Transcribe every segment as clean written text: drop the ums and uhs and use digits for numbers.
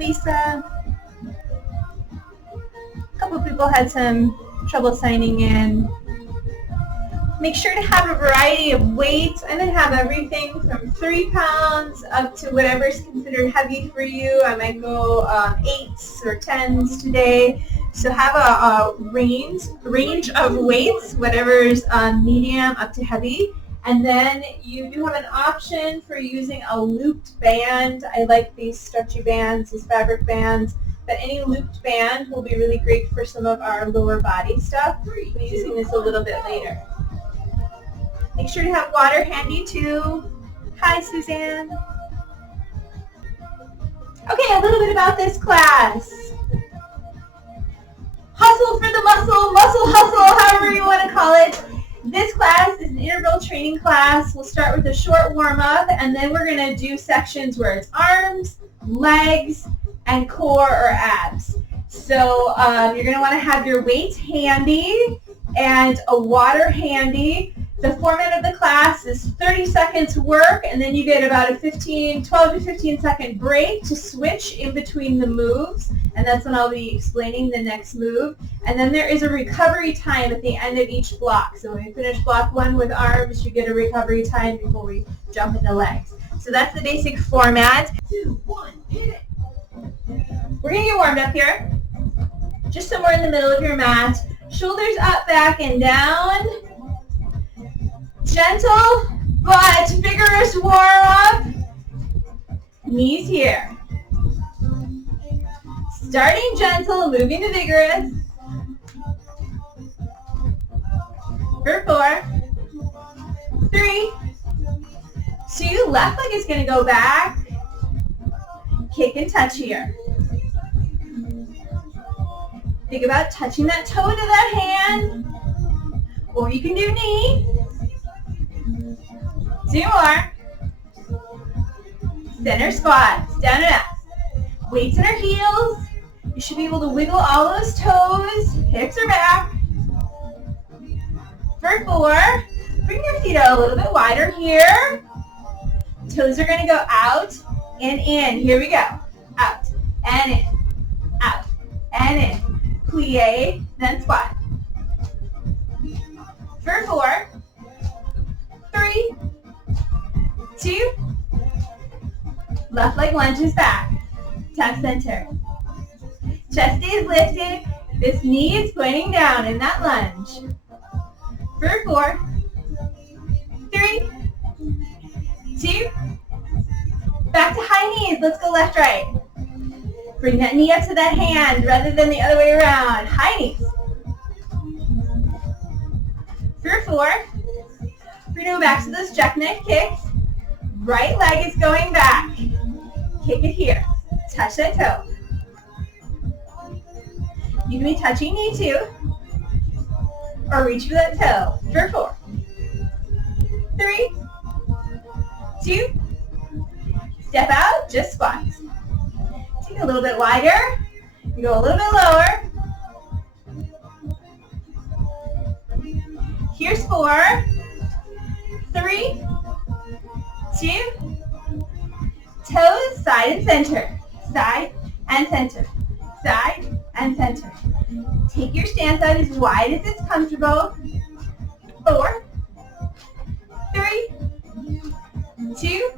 Lisa. A couple people had some trouble signing in. Make sure to have a variety of weights. I'm going to have everything from 3 pounds up to whatever is considered heavy for you. I might go 8s or 10s today. So have a range of weights, whatever is medium up to heavy. And then you do have an option for using a looped band. I like these stretchy bands, these fabric bands. But any looped band will be really great for some of our lower body stuff. We'll be using this a little bit later. Make sure to have water handy too. Hi, Suzanne. Okay, a little bit about this class. Hustle for the muscle, muscle hustle, however you want to call it. This class is an interval training class. We'll start with a short warm-up, and then we're going to do sections where it's arms, legs, and core or abs. So you're going to want to have your weights handy and a water handy. The format of the class is 30 seconds work, and then you get about a 12 to 15 second break to switch in between the moves, and that's when I'll be explaining the next move. And then there is a recovery time at the end of each block. So when we finish block 1 with arms, you get a recovery time before we jump into legs. So that's the basic format. 2, 1, hit it. We're going to get warmed up here. Just somewhere in the middle of your mat. Shoulders up, back, and down. Gentle but vigorous warm-up. Knees here. Starting gentle, moving to vigorous. For 4, 3, 2. Left leg is going to go back. Kick and touch here. Think about touching that toe to that hand. Or you can do knee. 2 more. Center squats, down and up. Weights in our heels. You should be able to wiggle all those toes. Hips are back. For 4, bring your feet out a little bit wider here. Toes are going to go out and in. Here we go. Out and in. Out and in. Plie, then squat. For 4, 3, 2, left leg lunges back, tap center. Chest is lifted, this knee is pointing down in that lunge. For 4, 3, 2, back to high knees, let's go left, right. Bring that knee up to that hand rather than the other way around, high knees. For 4, we're going to go back to those jackknife kicks. Right leg is going back. Kick it here. Touch that toe. You can be touching knee too. Or reach for that toe. For 4, 3, 2, step out, just squat. Take a little bit wider. You go a little bit lower. Here's 4, 3, 2, toes, side and center, side and center, side and center. Take your stance out as wide as it's comfortable. 4, 3, 2,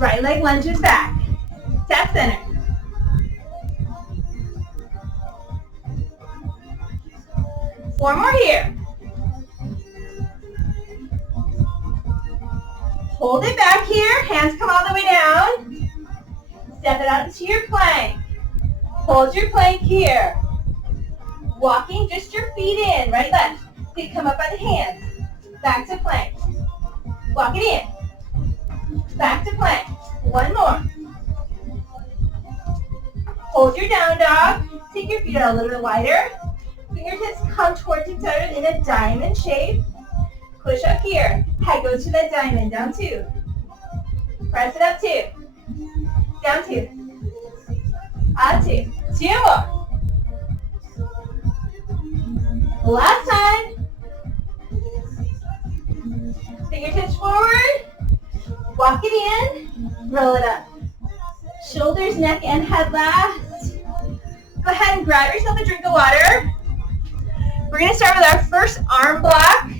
right leg lunges back, tap center. Four more here. Hold it back here, hands come all the way down. Step it out into your plank. Hold your plank here. Walking just your feet in, right, left. Feet come up by the hands. Back to plank. Walk it in. Back to plank. One more. Hold your down dog. Take your feet out a little bit wider. Fingertips come towards each other in a diamond shape. Push up here. Head goes to that diamond. Down 2. Press it up 2. Down 2. Up 2. 2 more. Last time. Fingertips forward. Walk it in. Roll it up. Shoulders, neck, and head last. Go ahead and grab yourself a drink of water. We're going to start with our first arm block.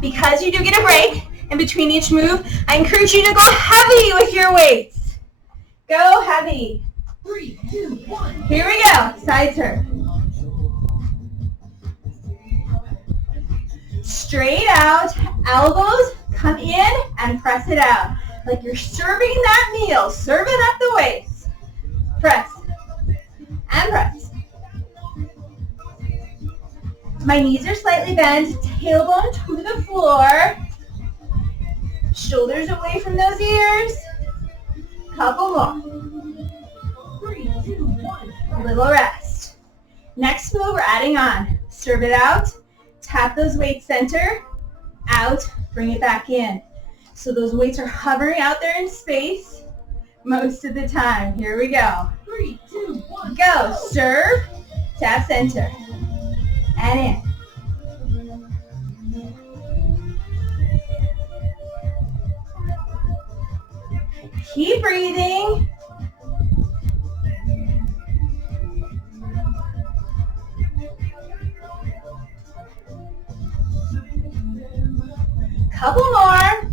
Because you do get a break in between each move, I encourage you to go heavy with your weights. Go heavy. 3, 2, 1. Here we go. Side turn. Straight out. Elbows come in and press it out. Like you're serving that meal. Serve it up the waist. Press. And press. My knees are slightly bent. Tailbone to the floor. Shoulders away from those ears. Couple more. 3, 2, 1. A little rest. Next move, we're adding on. Serve it out. Tap those weights center. Out. Bring it back in. So those weights are hovering out there in space most of the time. Here we go. 3, 2, 1. Go. Serve. Tap center. And in. Keep breathing. Couple more.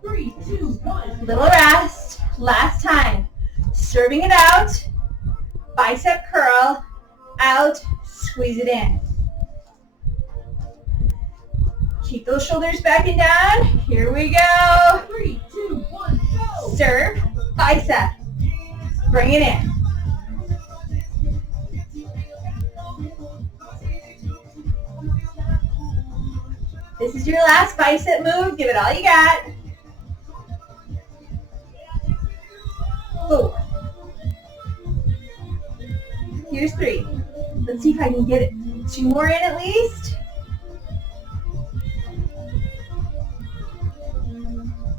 Three, two, one. Little rest. Last time. Serving it out. Bicep curl. Out. Squeeze it in. Keep those shoulders back and down. Here we go. 3, 2, 1, go. Serve. Bicep. Bring it in. This is your last bicep move. Give it all you got. 4. Here's 3. Let's see if I can get it 2 more in at least.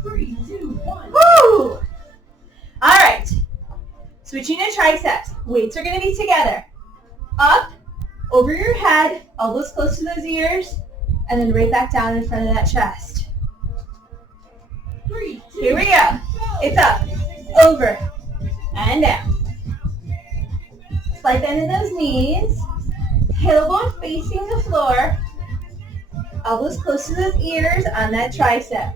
3, 2, 1. Woo! All right. Switching to triceps. Weights are going to be together. Up, over your head, elbows close to those ears, and then right back down in front of that chest. 3, 2, Here we go. It's up, over, and down. Slight bend in those knees. Tailbone facing the floor. Elbows close to those ears on that tricep.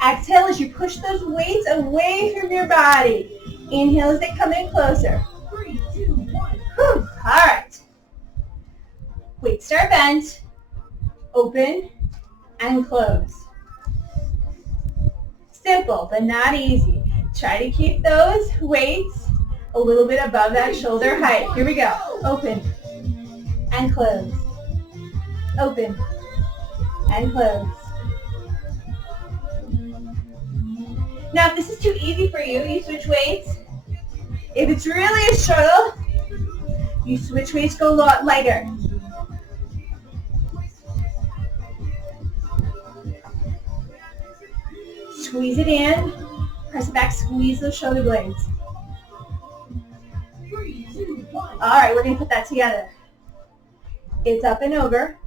Exhale as you push those weights away from your body. Inhale as they come in closer. 3, 2, 1. Whew. All right. Weights are bent. Open and close. Simple, but not easy. Try to keep those weights a little bit above that shoulder height. Here we go. Open and close. Open and close. Now, if this is too easy for you, you switch weights. If it's really a struggle, you switch weights, go a lot lighter. Squeeze it in, press it back, squeeze those shoulder blades. 3, 2, 1. All right, we're going to put that together. It's up and over,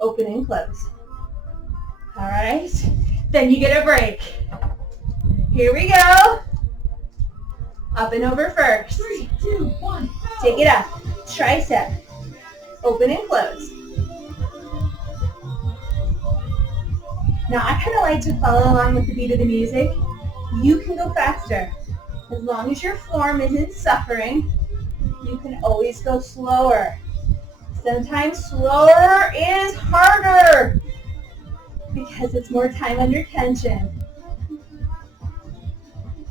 open and close. All right, then you get a break. Here we go. Up and over first. 3, 2, 1, go. Take it up. Tricep. Open and close. Now, I kind of like to follow along with the beat of the music. You can go faster. As long as your form isn't suffering, you can always go slower. Sometimes slower is harder because it's more time under tension.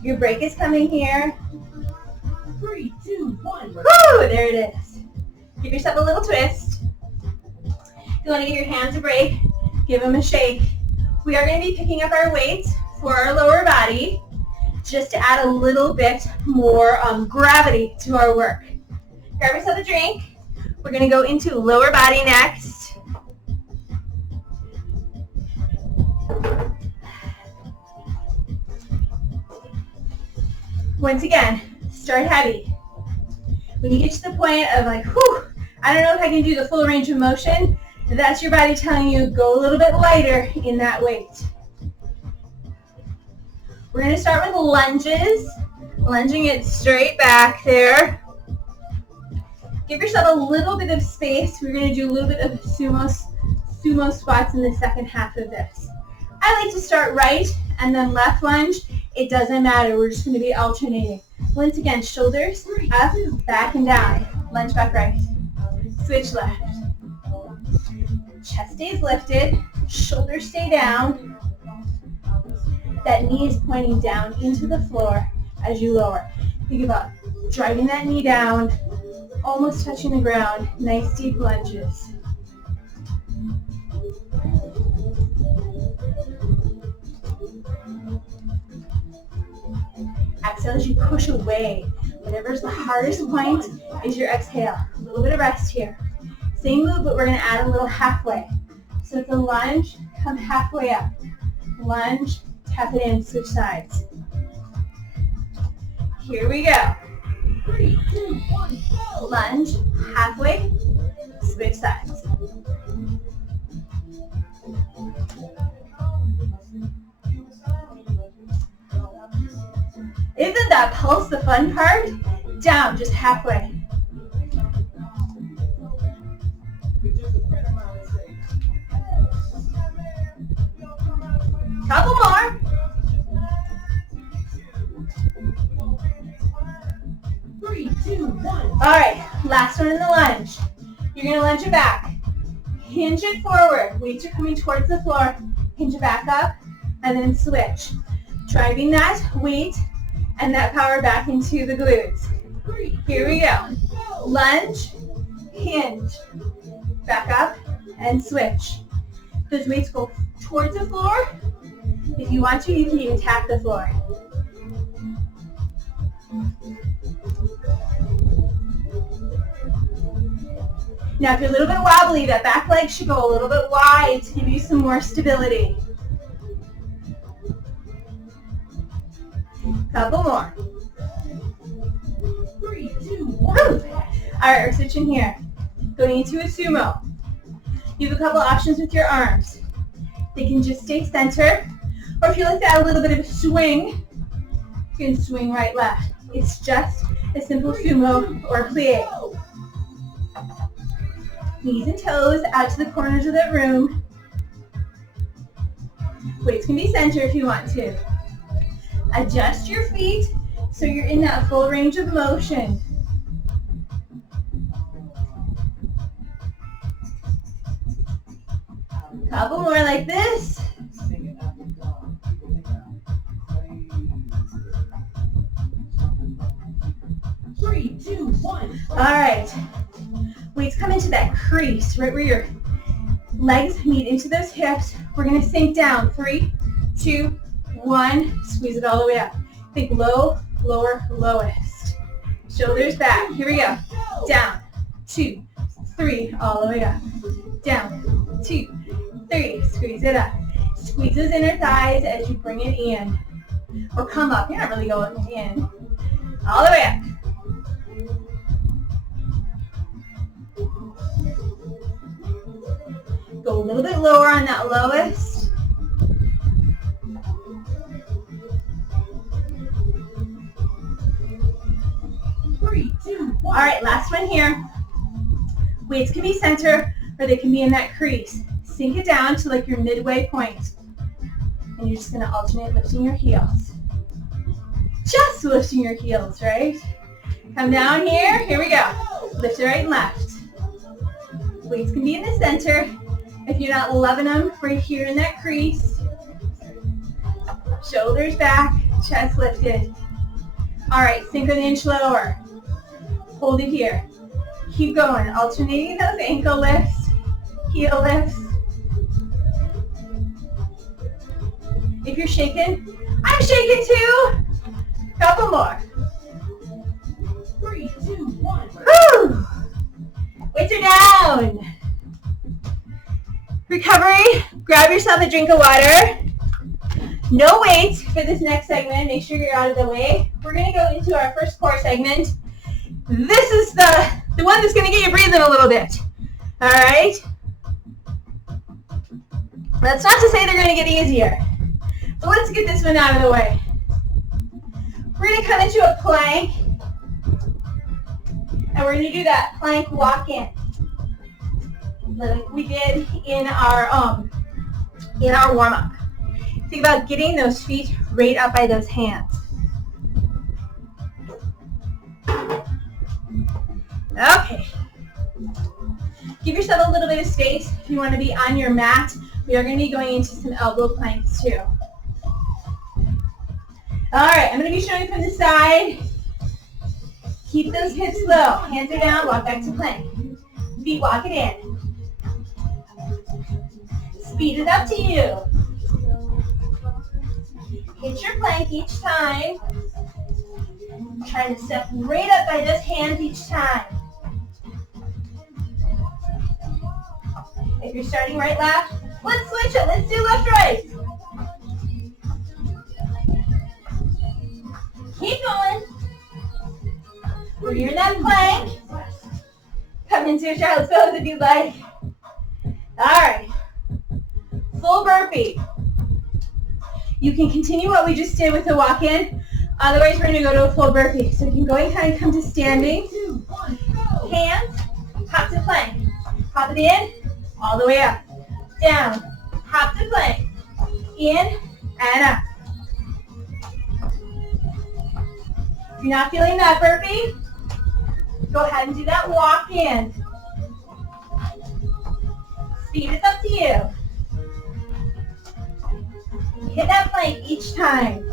Your break is coming here. 3, 2, 1. Woo! There it is. Give yourself a little twist. If you want to give your hands a break, give them a shake. We are going to be picking up our weights for our lower body just to add a little bit more gravity to our work. Grab yourself a drink. We're going to go into lower body next. Once again, start heavy. When you get to the point of like, whew, I don't know if I can do the full range of motion, that's your body telling you go a little bit lighter in that weight. We're going to start with lunges. Lunging it straight back there. Give yourself a little bit of space. We're going to do a little bit of sumo squats in the second half of this. I like to start right and then left lunge. It doesn't matter. We're just going to be alternating. Once again, shoulders up, back and down. Lunge back right. Switch left. Chest stays lifted. Shoulders stay down. That knee is pointing down into the floor as you lower. Think about driving that knee down, almost touching the ground. Nice deep lunges. Exhale as you push away. Whatever's the hardest point is your exhale. A little bit of rest here. Same move, but we're going to add a little halfway. So it's a lunge, come halfway up. Lunge, tap it in, switch sides. Here we go. 3, 2, 1, go! Lunge, halfway, switch sides. Isn't that pulse the fun part? Down, just halfway. Couple more. 3, 2, 1. All right, last one in the lunge. You're going to lunge it back. Hinge it forward. Weights are coming towards the floor. Hinge it back up, and then switch. Driving that weight and that power back into the glutes. Here we go. Lunge, hinge, back up, and switch. Those weights go towards the floor. If you want to, you can even tap the floor. Now, if you're a little bit wobbly, that back leg should go a little bit wide to give you some more stability. Couple more. 3, 2, 1. All right, we're switching here. Going into a sumo. You have a couple options with your arms. They can just stay center, or if you like to add a little bit of a swing, you can swing right, left. It's just a simple sumo or plie. Knees and toes out to the corners of the room. Weights can be center if you want to. Adjust your feet so you're in that full range of motion. Couple more like this. 3, 2, 1. All right. Weights come into that crease, right where your legs meet into those hips. We're going to sink down. 3, 2, 1. Squeeze it all the way up. Think low, lower, lowest. Shoulders back. Here we go. Down. 2, 3. All the way up. Down. 2, 3. Squeeze it up. Squeeze those inner thighs as you bring it in. Or come up. You're not really going in. All the way up. Go a little bit lower on that lowest. Three, two, one. All right, last one here. Weights can be center or they can be in that crease. Sink it down to like your midway point. And you're just going to alternate lifting your heels. Just lifting your heels, right? Come down here. Here we go. Lift it right and left. Weights can be in the center. If you're not loving them, right here in that crease. Shoulders back, chest lifted. All right, sink an inch lower. Hold it here. Keep going, alternating those ankle lifts, heel lifts. If you're shaking, I'm shaking too. Couple more. 3, 2, 1. Whew. Weights are down. Recovery, grab yourself a drink of water. No weight for this next segment. Make sure you're out of the way. We're going to go into our first core segment. This is the one that's going to get you breathing a little bit. All right? That's not to say they're going to get easier. But let's get this one out of the way. We're going to come into a plank. And we're going to do that plank walk-in, like we did in our warm-up. Think about getting those feet right up by those hands. Okay. Give yourself a little bit of space if you want to be on your mat. We are going to be going into some elbow planks too. All right, I'm going to be showing from the side. Keep those hips low. Hands are down, walk back to plank. Feet walk it in. Speed it up to you. Hit your plank each time. Try to step right up by those hands each time. If you're starting right, left, let's switch it. Let's do left, right. Keep going. When you're in that plank, come into a child's pose if you'd like. All right. Full burpee. You can continue what we just did with the walk-in. Otherwise, we're going to go to a full burpee. So you can go and come to standing. Hands, hop to plank. Hop it in, all the way up. Down, hop to plank. In and up. If you're not feeling that burpee, go ahead and do that walk-in. Speed is up to you. Hit that plank each time.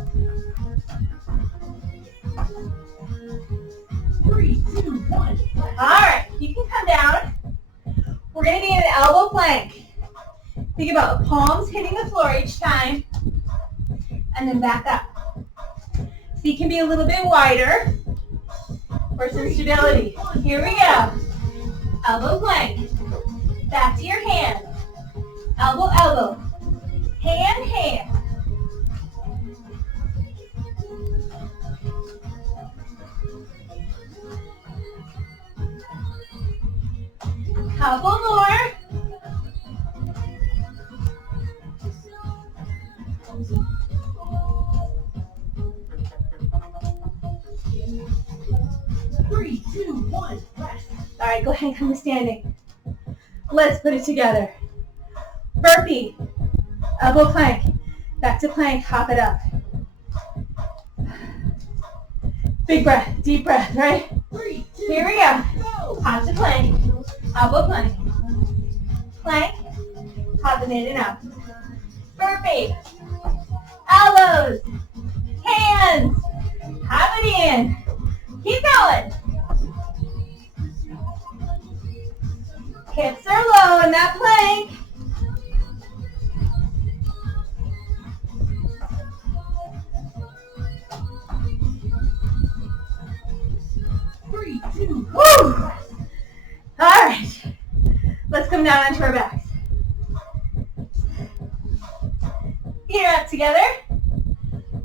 3, 2, 1. All right, you can come down. We're going to be in an elbow plank. Think about the palms hitting the floor each time, and then back up. Feet can be a little bit wider for some stability. Here we go. Elbow plank. Back to your hand. Elbow, elbow. Hand, hand. Couple more. Three, two, one, rest. All right, go ahead and come to standing. Let's put it together. Burpee. Elbow plank. Back to plank. Hop it up. Big breath. Deep breath, right? 3, 2, Here we go. go. Hop to plank. Elbow plank. Plank. Hopping in and out. Burpee. Elbows. Hands. Hop it in. Keep going. Hips are low in that plank. Three, two, Woo! All right. Let's come down onto our backs. Feet are up together.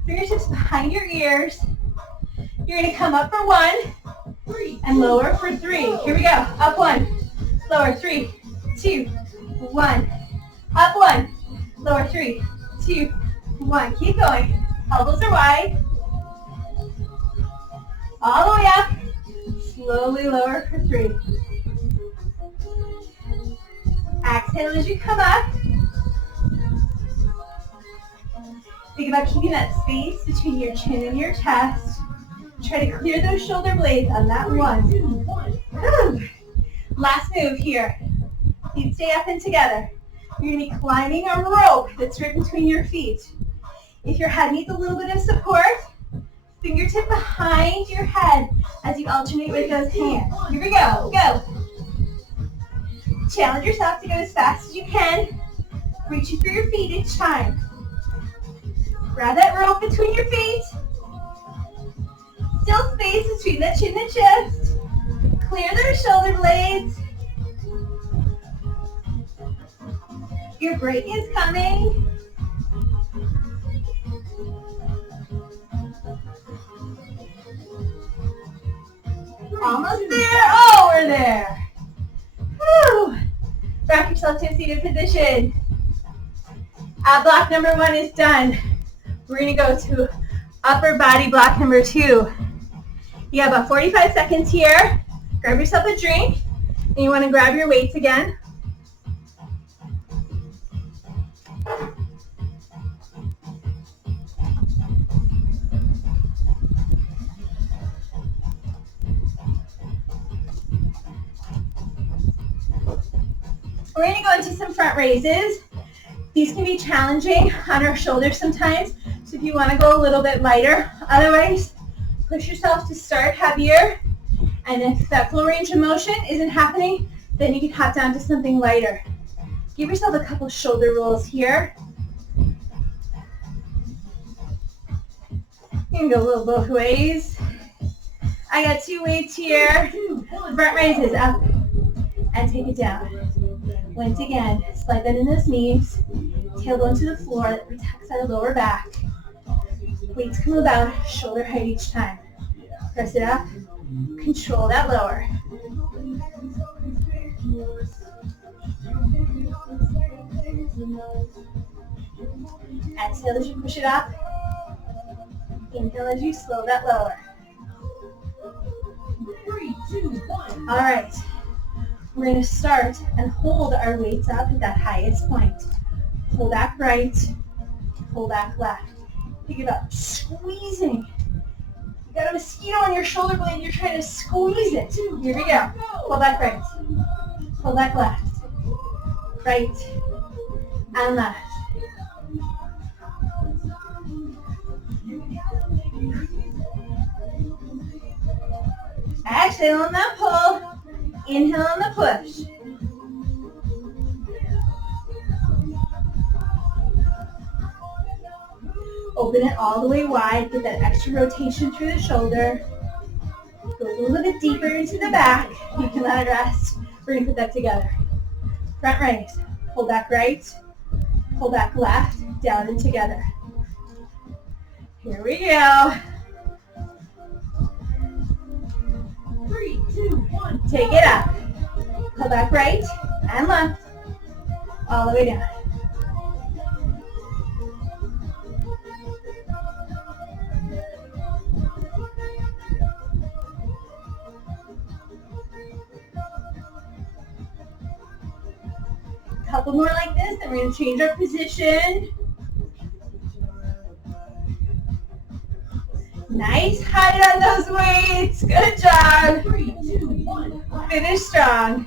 Fingertips behind your ears. You're going to come up for 1 three, and lower for 3. Here we go. Up 1. Lower 3, 2, 1. Up 1. Lower 3, 2, 1. Keep going. Elbows are wide. All the way up. Slowly lower for 3. Exhale as you come up. Think about keeping that space between your chin and your chest. Try to clear those shoulder blades on that 1. 2, 1. Woo. Last move here. Feet stay up and together. You're going to be climbing a rope that's right between your feet. If your head needs a little bit of support, fingertip behind your head as you alternate with those hands. Here we go. Go. Challenge yourself to go as fast as you can. Reaching for your feet each time. Grab that rope between your feet. Still space between the chin and chest. Clear those shoulder blades. Your break is coming. Almost there. Oh, we're there. Whew. Rock yourself to a seated position. Block number 1 is done. We're going to go to upper body block number 2. You got about 45 seconds here. Grab yourself a drink, and you want to grab your weights again. We're going to go into some front raises. These can be challenging on our shoulders sometimes, so if you want to go a little bit lighter, otherwise push yourself to start heavier, and if that full range of motion isn't happening, then you can hop down to something lighter. Give yourself a couple shoulder rolls here. You can go a little both ways. I got 2 weights here. Front raises, up and take it down. Once again, slide that in those knees, tailbone to the floor, that protects that lower back. Weights come about shoulder height each time. Press it up, control that lower. Exhale as you push it up. Inhale as you slow that lower. 3, 2, 1. All right. We're going to start and hold our weights up at that highest point. Pull back right, pull back left. Think about squeezing. You got a mosquito on your shoulder blade, you're trying to squeeze it. Here we go. Pull back right, pull back left, right and left. Exhale on that pull. Inhale on the push. Open it all the way wide. Get that extra rotation through the shoulder. Go a little bit deeper into the back. You can let it rest. We're going to put that together. Front raise. Pull back right. Pull back left. Down and together. Here we go. 3, 2, 1. Take it up. Pull back right and left. All the way down. Couple more like this, then we're going to change our position. Nice height on those weights. Good job. 3, 2, 1. Finish strong.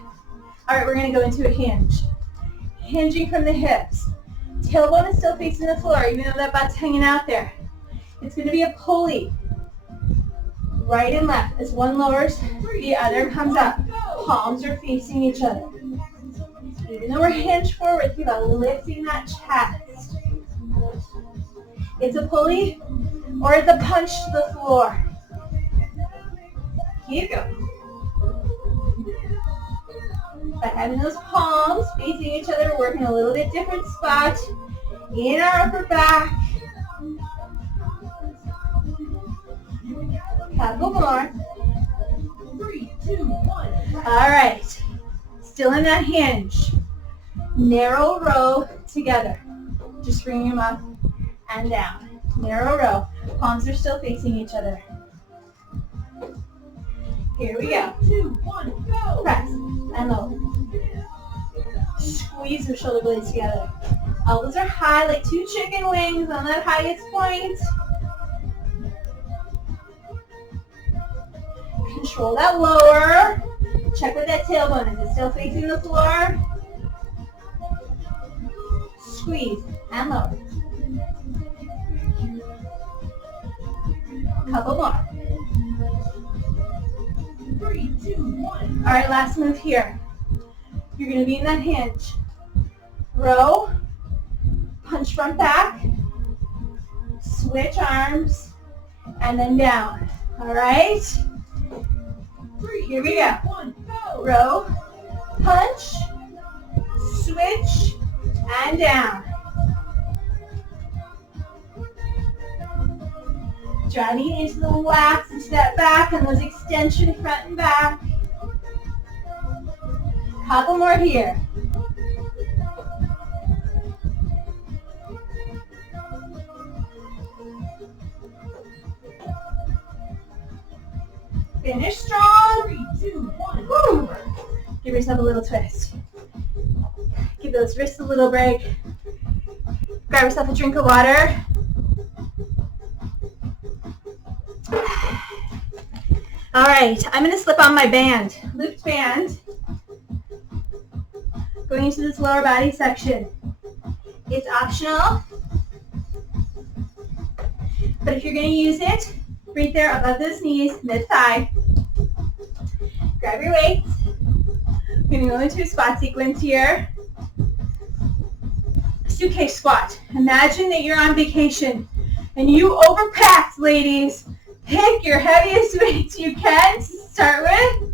All right, we're going to go into a hinge. Hinging from the hips. Tailbone is still facing the floor, even though that butt's hanging out there. It's going to be a pulley. Right and left. As one lowers, the other comes up. Palms are facing each other. Even though we're hinged forward, think about lifting that chest. It's a pulley or it's a punch to the floor. Keep going. By having those palms facing each other, we're working a little bit different spot in our upper back. Couple more. 3, 2, 1. All right. Still in that hinge. Narrow row together. Just bring them up and down. Narrow row. Palms are still facing each other. Here we go. 2, 1, go. Press and lower. Squeeze your shoulder blades together. Elbows are high like 2 chicken wings on that highest point. Control that lower. Check with that tailbone. Is it still facing the floor? Squeeze and lower. Couple more. 3, 2, 1. All right, last move here. You're going to be in that hinge. Row, punch front back, switch arms, and then down. All right? 3, Here we go. 1, go. Row, punch, switch, and down. Driving it into the lats, into that back, and those extension front and back. Couple more here. Finish strong. 3, 2, 1. Woo. Give yourself a little twist. Give those wrists a little break. Grab yourself a drink of water. All right, I'm going to slip on my band, looped band, going into this lower body section. It's optional, but if you're going to use it, right there above those knees, mid-thigh, grab your weights. We're going to go into a squat sequence here. Suitcase squat. Imagine that you're on vacation and you overpacked, ladies. Pick your heaviest weights you can to start with.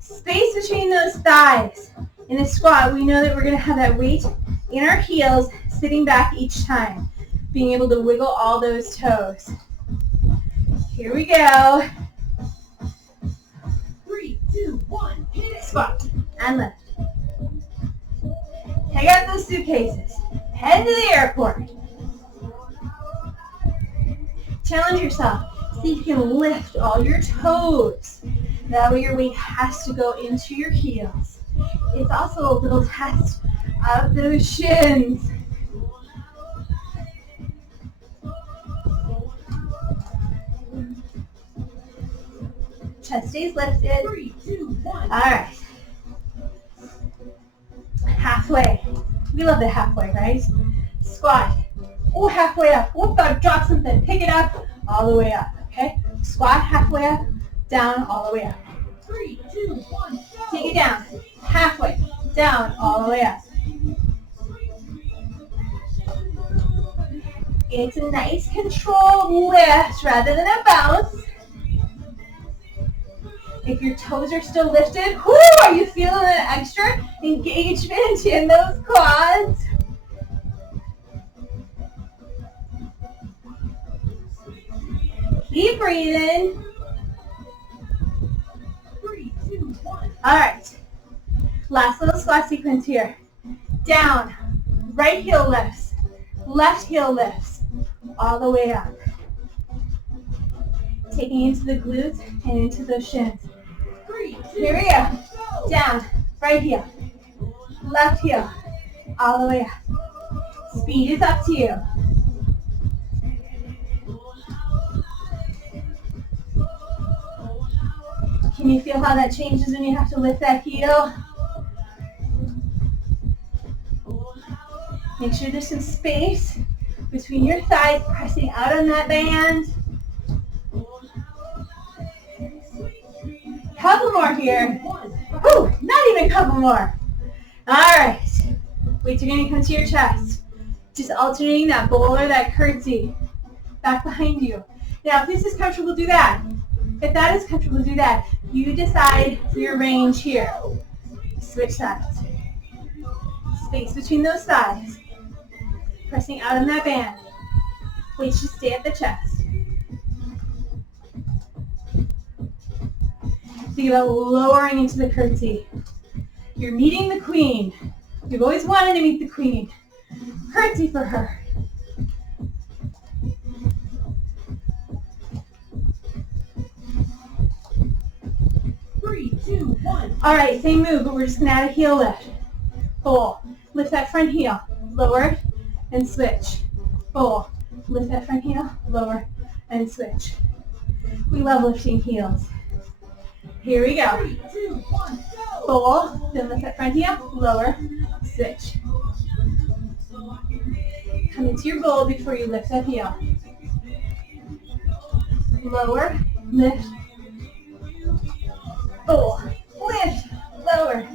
Space between those thighs. In a squat, we know that we're going to have that weight in our heels, sitting back each time, being able to wiggle all those toes. Here we go. 3, 2, 1. Hit it. Squat and lift. Take out those suitcases. Head to the airport. Challenge yourself. See if you can lift all your toes. That way your weight has to go into your heels. It's also a little test of those shins. Chest stays lifted. 3, 2, 1. All right. Halfway. We love the halfway, right? Squat. Oh, halfway up. Oh, God, drop something. Pick it up. All the way up, okay? Squat halfway up, down, all the way up. 3, 2, 1. Go. Take it down. Halfway, down, all the way up. It's a nice controlled lift rather than a bounce. If your toes are still lifted, whoo, are you feeling an extra engagement in those quads? Keep breathing. 3, 2, 1. All right. Last little squat sequence here. Down. Right heel lifts. Left heel lifts. All the way up. Taking into the glutes and into those shins. 3, 2, Here we go. go. Down. Right heel. Left heel. All the way up. Speed is up to you. Can you feel how that changes when you have to lift that heel? Make sure there's some space between your thighs, pressing out on that band. Couple more here. Whew, not even a couple more. All right. Weights are going to come to your chest. Just alternating that bowl or that curtsy back behind you. Now, if this is comfortable, do that. If that is comfortable, do that. You decide your range here. Switch sides. Space between those thighs. Pressing out on that band. Weights should stay at the chest. Think about lowering into the curtsy. You're meeting the queen. You've always wanted to meet the queen. Curtsy for her. All right, same move, but we're just gonna add a heel lift. Pull, lift that front heel, lower, and switch. Pull, lift that front heel, lower, and switch. We love lifting heels. Here we go. 3, 2, 1, go. Pull, then lift that front heel, lower, switch. Come into your bowl before you lift that heel. Lower, lift, pull, lift, lower.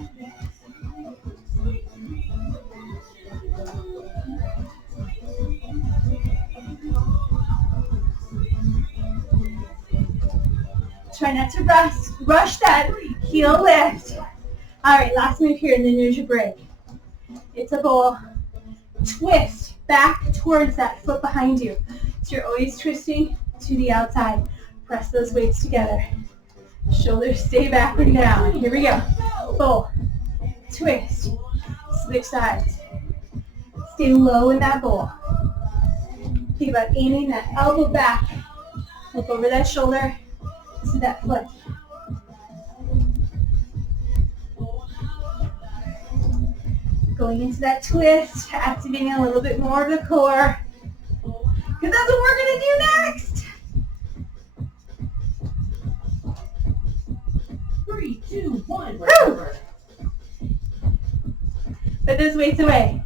Try not to rush that heel lift. All right, last move here, and then there's your break. It's a bowl. Twist back towards that foot behind you. So you're always twisting to the outside. Press those weights together. Shoulders stay back and down. Here we go. Pull, twist, switch sides. Stay low in that bowl. Think about aiming that elbow back. Look over that shoulder to that foot. Going into that twist, activating a little bit more of the core. Because that's what we're going to do next. 3, 2, 1. Woo! Put those weights away.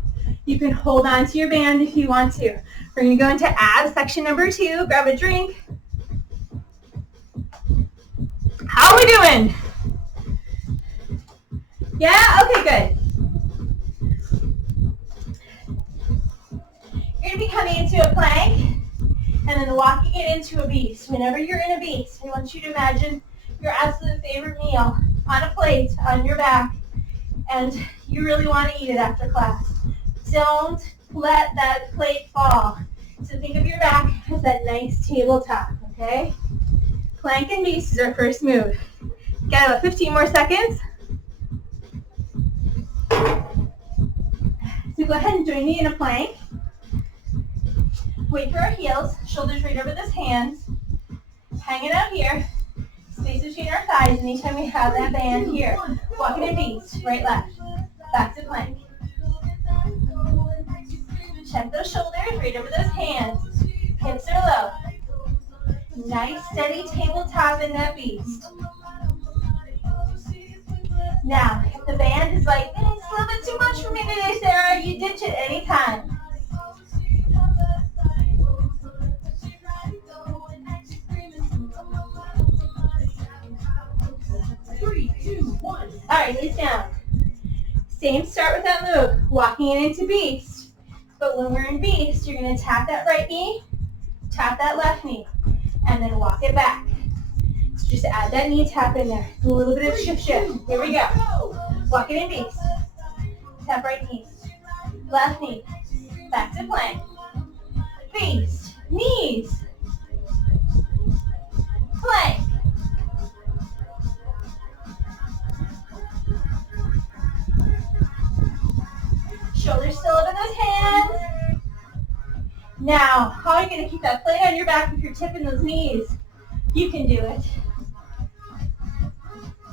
You can hold on to your band if you want to. We're going to go into abs section number 2. Grab a drink. How are we doing? Yeah? Okay, good. You're going to be coming into a plank and then walking it into a beast. Whenever you're in a beast, I want you to imagine your absolute favorite meal on a plate on your back, and you really want to eat it after class. Don't let that plate fall. So think of your back as that nice tabletop, okay? Plank and beast is our first move. Got about 15 more seconds. So go ahead and join me in a plank. Wait for our heels, shoulders right over those hands. Hanging out here. Space between our thighs anytime we have that band here. Walking in beast, right, left. Back to plank. Check those shoulders right over those hands. Hips are low. Nice steady tabletop in that beast. Now, if the band is like, it's a little bit too much for me today, Sarah, you ditch it anytime. All right, knees down. Same start with that move, walking it into beast. But when we're in beast, you're going to tap that right knee, tap that left knee, and then walk it back. So just add that knee tap in there. A little bit of shift. Here we go. Walk it in beast. Tap right knee, left knee, back to plank. Beast, knees, plank. Shoulders still over those hands. Now, how are you going to keep that plate on your back if you're tipping those knees? You can do it.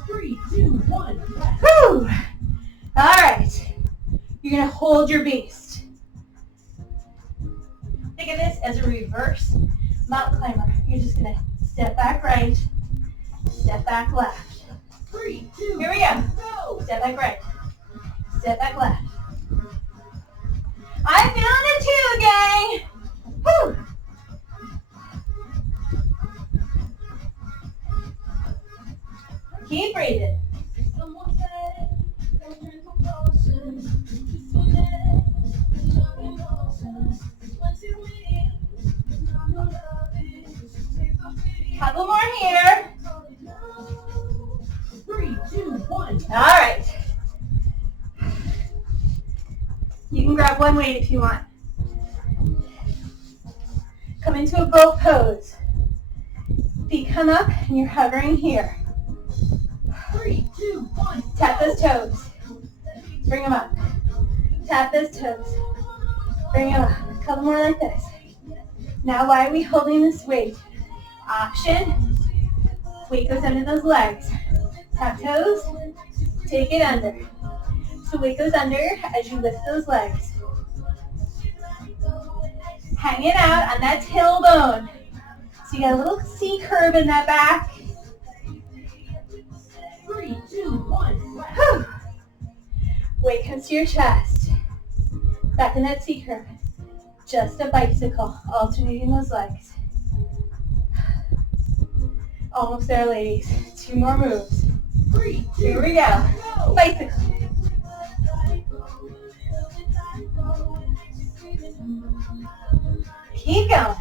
3, 2, 1. Whew. All right. You're going to hold your beast. Think of this as a reverse mountain climber. You're just going to step back right, step back left. 3, 2, Here we go. go. Step back right, step back left. I'm feeling it too, gang. Whew. Keep breathing. Couple more here. 3, 2, 1. All right. You can grab one weight if you want. Come into a boat pose. Feet come up and you're hovering here. 3, 2, 1. Tap those toes. Bring them up. Tap those toes. Bring them up. A couple more like this. Now why are we holding this weight? Option. Weight goes under those legs. Tap toes. Take it under. So weight goes under as you lift those legs. Hang it out on that tailbone. So you got a little C curve in that back. 3, 2, 1. Whew. Weight comes to your chest. Back in that C curve. Just a bicycle, alternating those legs. Almost there, ladies. 2 more moves. 3, 2, Here we go. Bicycle. Keep going.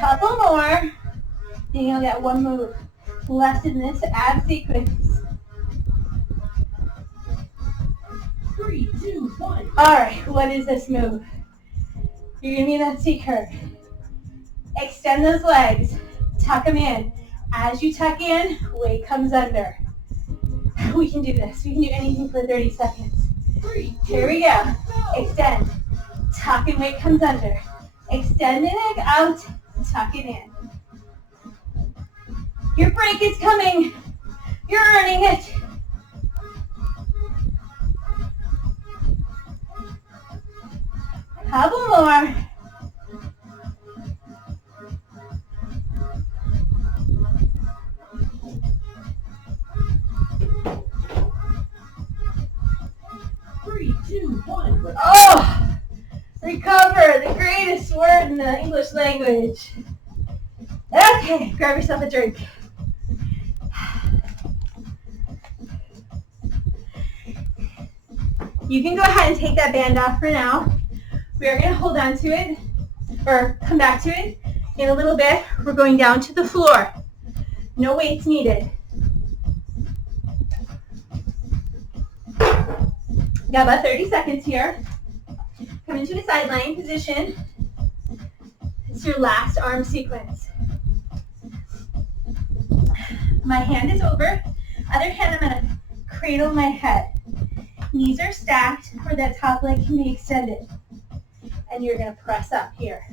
Couple more. Then you'll get one move. less in this ab sequence. 3, 2, 1. All right, what is this move? You're gonna be in that C curve. Extend those legs, tuck them in. As you tuck in, weight comes under. We can do this. We can do anything for 30 seconds. 3, Here we go. Extend. Tuck and weight comes under. Extend the neck out. Tuck it in. Your break is coming. You're earning it. Couple more. Oh, recover, the greatest word in the English language. Okay, grab yourself a drink. You can go ahead and take that band off for now. We are going to hold on to it, or come back to it in a little bit. We're going down to the floor. No weights needed. Got about 30 seconds here. Come into a side lying position. It's your last arm sequence. My hand is over. Other hand, I'm going to cradle my head. Knees are stacked where that top leg can be extended. And you're going to press up here.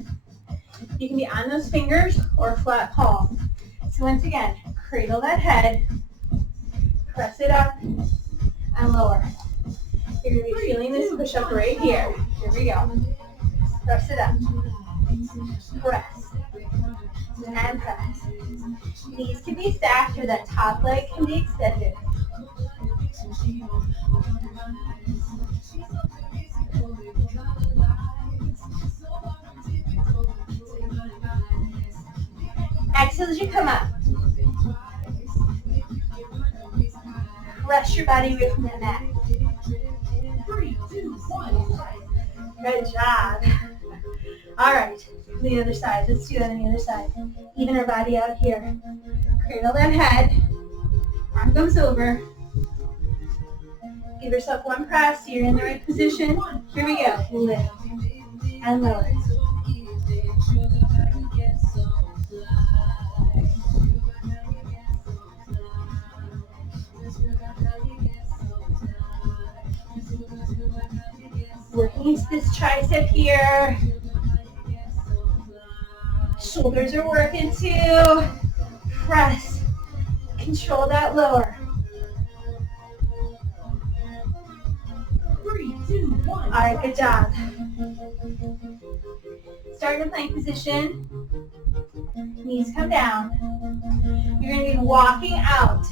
You can be on those fingers or flat palm. So once again, cradle that head, press it up, and lower. You're going to be feeling this push-up right here. Here we go. Press it up. Press. And press. Knees can be stacked or that top leg can be extended. Exhale as you come up. Press your body away from the mat. 3, 2, 1. Good job. All right, the other side. Let's do that on the other side. Even our body out here. Cradle that head. Arm goes over. Give yourself one press. You're in the right position. Here we go. Lift and lower. Working into this tricep here. Shoulders are working too. Press. Control that lower. 3, 2, 1. All right, good job. Start in plank position. Knees come down. You're going to be walking out.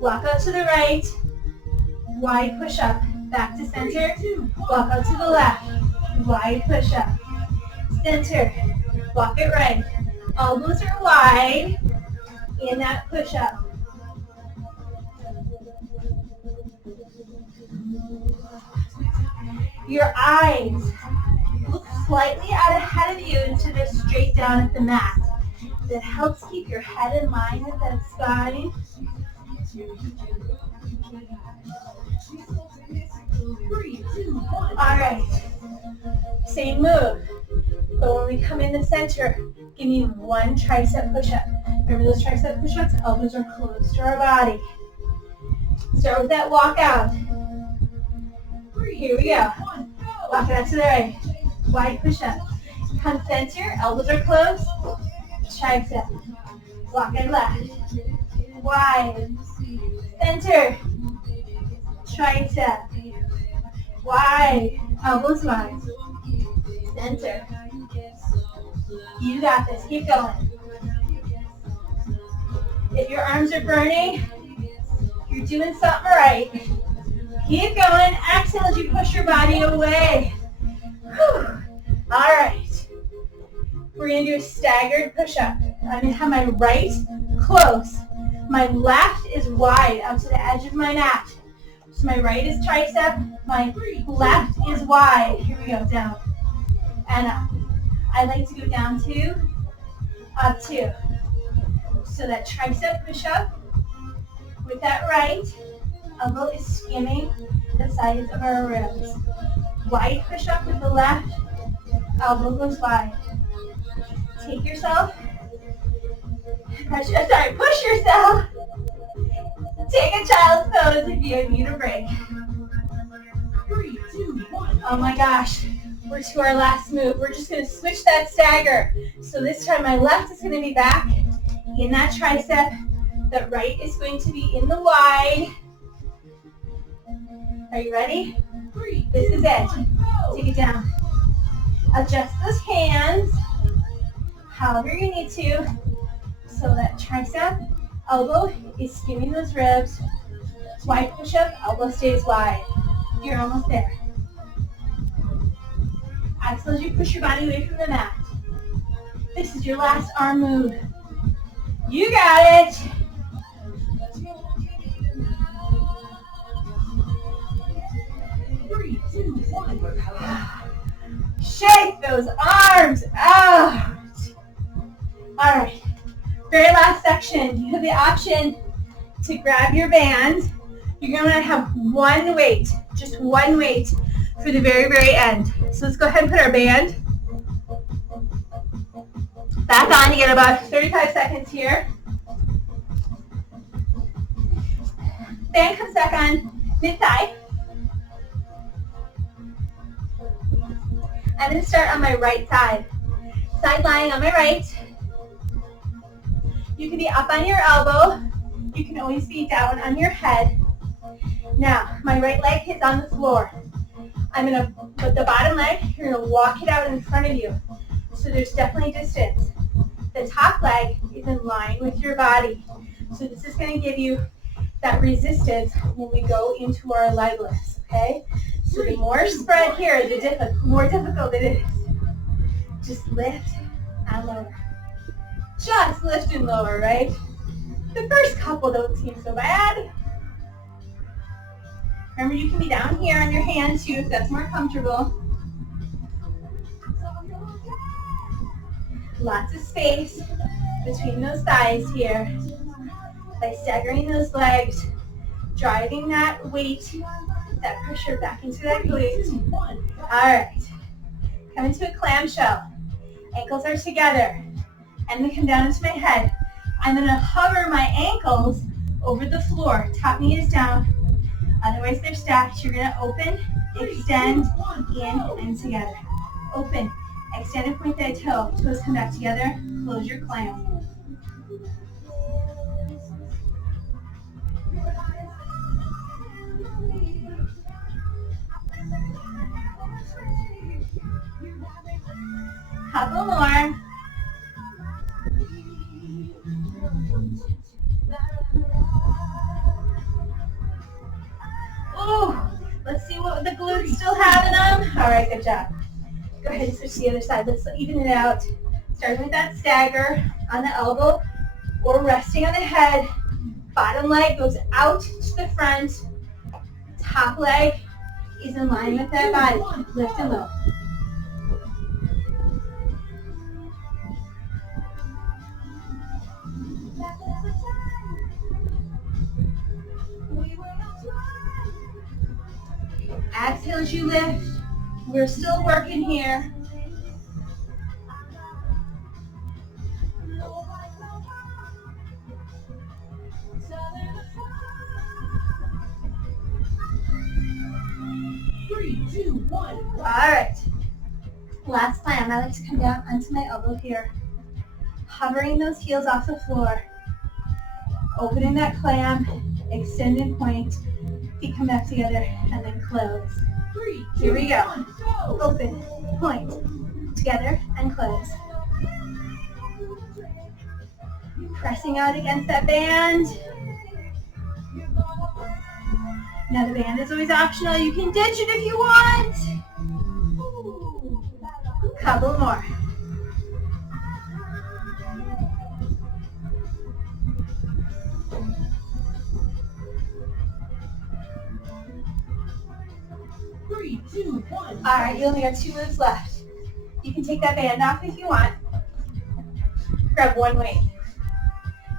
Walk out to the right. Wide push up. Back to center. Walk out to the left. Wide push up. Center. Walk it right. Elbows are wide in that push up. Your eyes look slightly out ahead of you into the straight down at the mat. That helps keep your head in line with that spine. 3, 2, 1. All right, same move, but when we come in the center, give me one tricep push-up. Remember those tricep push-ups? Elbows are close to our body. Start with that walk out. Here we go. Walk it out to the right. Wide push-up. Come center, elbows are close. Tricep. Walk it left. Wide. Center. Tricep. Wide. Elbows wide. Center. You got this. Keep going. If your arms are burning, you're doing something right. Keep going. Exhale as you push your body away. Whew. All right. We're going to do a staggered push-up. I'm going to have my right close. My left is wide out to the edge of my mat. So my right is tricep. My left is wide. Here we go. Down and up. I like to go down 2, up 2. So that tricep push-up with that right elbow is skimming the sides of our ribs. Wide push-up with the left, elbow goes wide. Take yourself, push yourself. Take a child's pose if you need a break. 3, 2, 1. Oh my gosh, we're to our last move. We're just going to switch that stagger. So this time my left is going to be back in that tricep. The right is going to be in the wide. Are you ready? 3, This is 2, it. 1, go. Take it down. Adjust those hands however you need to. So that tricep, elbow is skimming those ribs. Wide push-up, elbow stays wide. You're almost there. Exhale as you push your body away from the mat. This is your last arm move. You got it. 3, 2, 1. Shake those arms out. All right, very last section. You have the option to grab your band. You're going to have one weight, just one weight for the very, very end. So let's go ahead and put our band back on. You get about 35 seconds here. Band comes back on mid-thigh. I'm going to start on my right side. Side lying on my right. You can be up on your elbow. You can always be down on your head. Now, my right leg is on the floor. I'm going to put the bottom leg, you're going to walk it out in front of you. So there's definitely distance. The top leg is in line with your body. So this is going to give you that resistance when we go into our leg lifts, okay? So the more spread here, the more difficult it is. Just lift and lower. Just lift and lower, right? The first couple don't seem so bad. Remember, you can be down here on your hands too if that's more comfortable. Lots of space between those thighs here. By staggering those legs, driving that weight, that pressure back into that glute. All right. Come into a clamshell. Ankles are together. And then come down into my head. I'm going to hover my ankles over the floor. Top knee is down. Otherwise, they're stacked. You're going to open, extend, in, and together. Open, extend and point that toe. Toes come back together. Close your clam. Couple more. Ooh, let's see what the glutes still have in them. All right, good job. Go ahead and switch to the other side. Let's even it out. Starting with that stagger on the elbow or resting on the head. Bottom leg goes out to the front. Top leg is in line with that body. Lift and low. Exhale as you lift. We're still working here. Three, two, one. All right. Last clam. I like to come down onto my elbow here. Hovering those heels off the floor. Opening that clam. Extend and point. Feet come back together and then close. Three, Here we go. one, go. Open, point, together and close. Pressing out against that band. Now the band is always optional. You can ditch it if you want. Couple more. Three, two, one. All right, you only got 2 moves left. You can take that band off if you want. Grab one weight.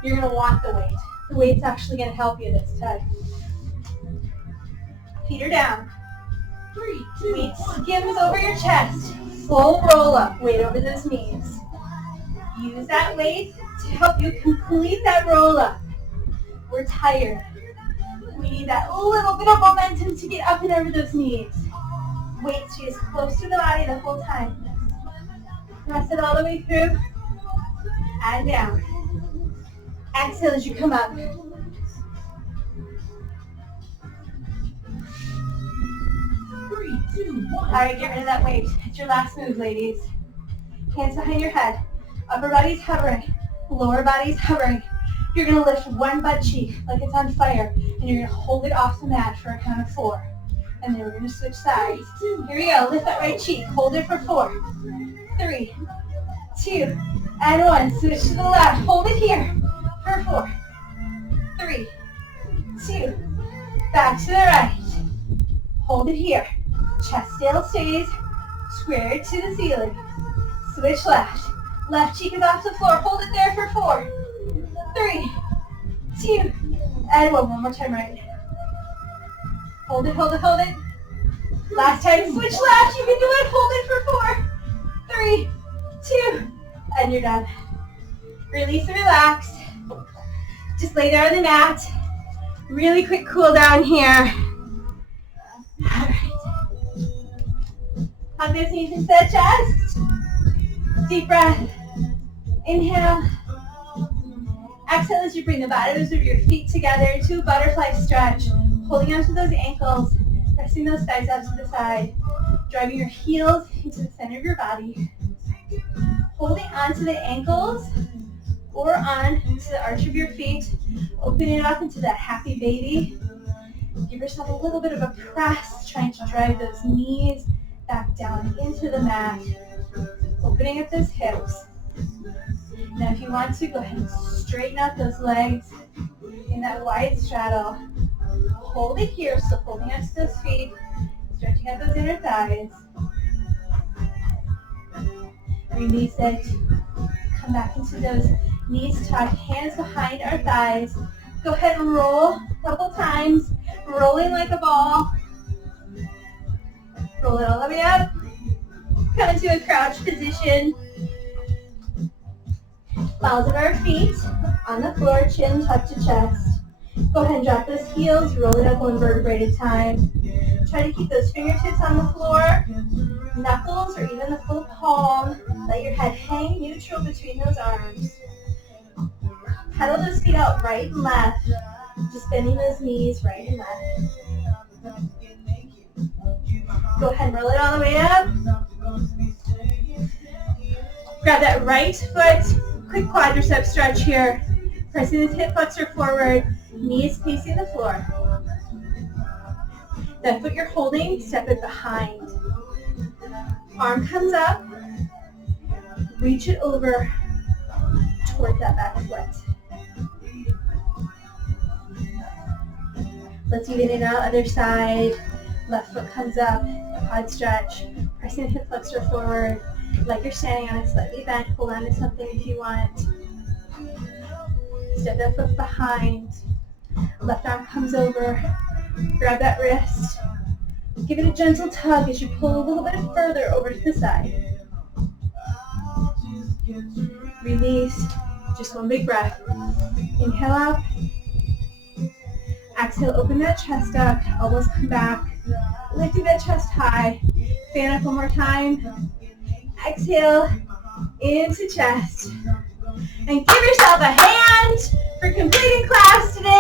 You're going to want the weight. The weight's actually going to help you this time. Feet are down. 3, 2, Weight 1. skims over your chest. Full roll up, weight over those knees. Use that weight to help you complete that roll up. We're tired. We need that little bit of momentum to get up and over those knees. Weight stays close to the body the whole time. Press it all the way through and down. Exhale as you come up. 3, 2, 1. All right, get rid of that weight. It's your last move, ladies. Hands behind your head. Upper body's hovering. Lower body's hovering. You're going to lift one butt cheek like it's on fire, and you're going to hold it off the mat for a count of 4. And then we're going to switch sides. Here we go. Lift that right cheek. Hold it for 4, 3, 2, and 1. Switch to the left. Hold it here for 4, 3, 2. Back to the right. Hold it here. Chest still stays squared to the ceiling. Switch left. Left cheek is off the floor. Hold it there for 4, 3, 2, and 1. One more time, right. Hold it, hold it, hold it. Last time, switch left. You can do it. Hold it for 4, 3, 2, and you're done. Release and relax. Just lay there on the mat. Really quick cool down here. All right. Hug those knees into the chest. Deep breath. Inhale. Exhale as you bring the bottoms of your feet together into a butterfly stretch. Holding onto those ankles. Pressing those thighs out to the side. Driving your heels into the center of your body. Holding onto the ankles or on to the arch of your feet. Open it up into that happy baby. Give yourself a little bit of a press, trying to drive those knees back down into the mat. Opening up those hips. Now if you want to, go ahead and straighten out those legs in that wide straddle. Hold it here, so holding onto those feet, stretching out those inner thighs. Release it. Come back into those knees tucked, hands behind our thighs. Go ahead and roll a couple times, rolling like a ball. Roll it all the way up. Come into a crouch position. Balls of our feet on the floor, chin tucked to chest. Go ahead and drop those heels, roll it up one vertebrae at a time. Try to keep those fingertips on the floor, knuckles or even the full palm. Let your head hang neutral between those arms. Pedal those feet out right and left, just bending those knees right and left. Go ahead and roll it all the way up. Grab that right foot, quick quadricep stretch here. Pressing this hip flexor forward, knees facing the floor. That foot you're holding, step it behind. Arm comes up, reach it over towards that back foot. Let's even it out, other side. Left foot comes up, quad stretch, pressing the hip flexor forward, like you're standing on it slightly bent. Hold on to something if you want. Step that foot behind. Left arm comes over. Grab that wrist. Give it a gentle tug as you pull a little bit further over to the side. Release. Just one big breath. Inhale out. Exhale, open that chest up. Elbows come back. Lifting that chest high. Fan up one more time. Exhale into chest. And give yourself a hand for completing class today.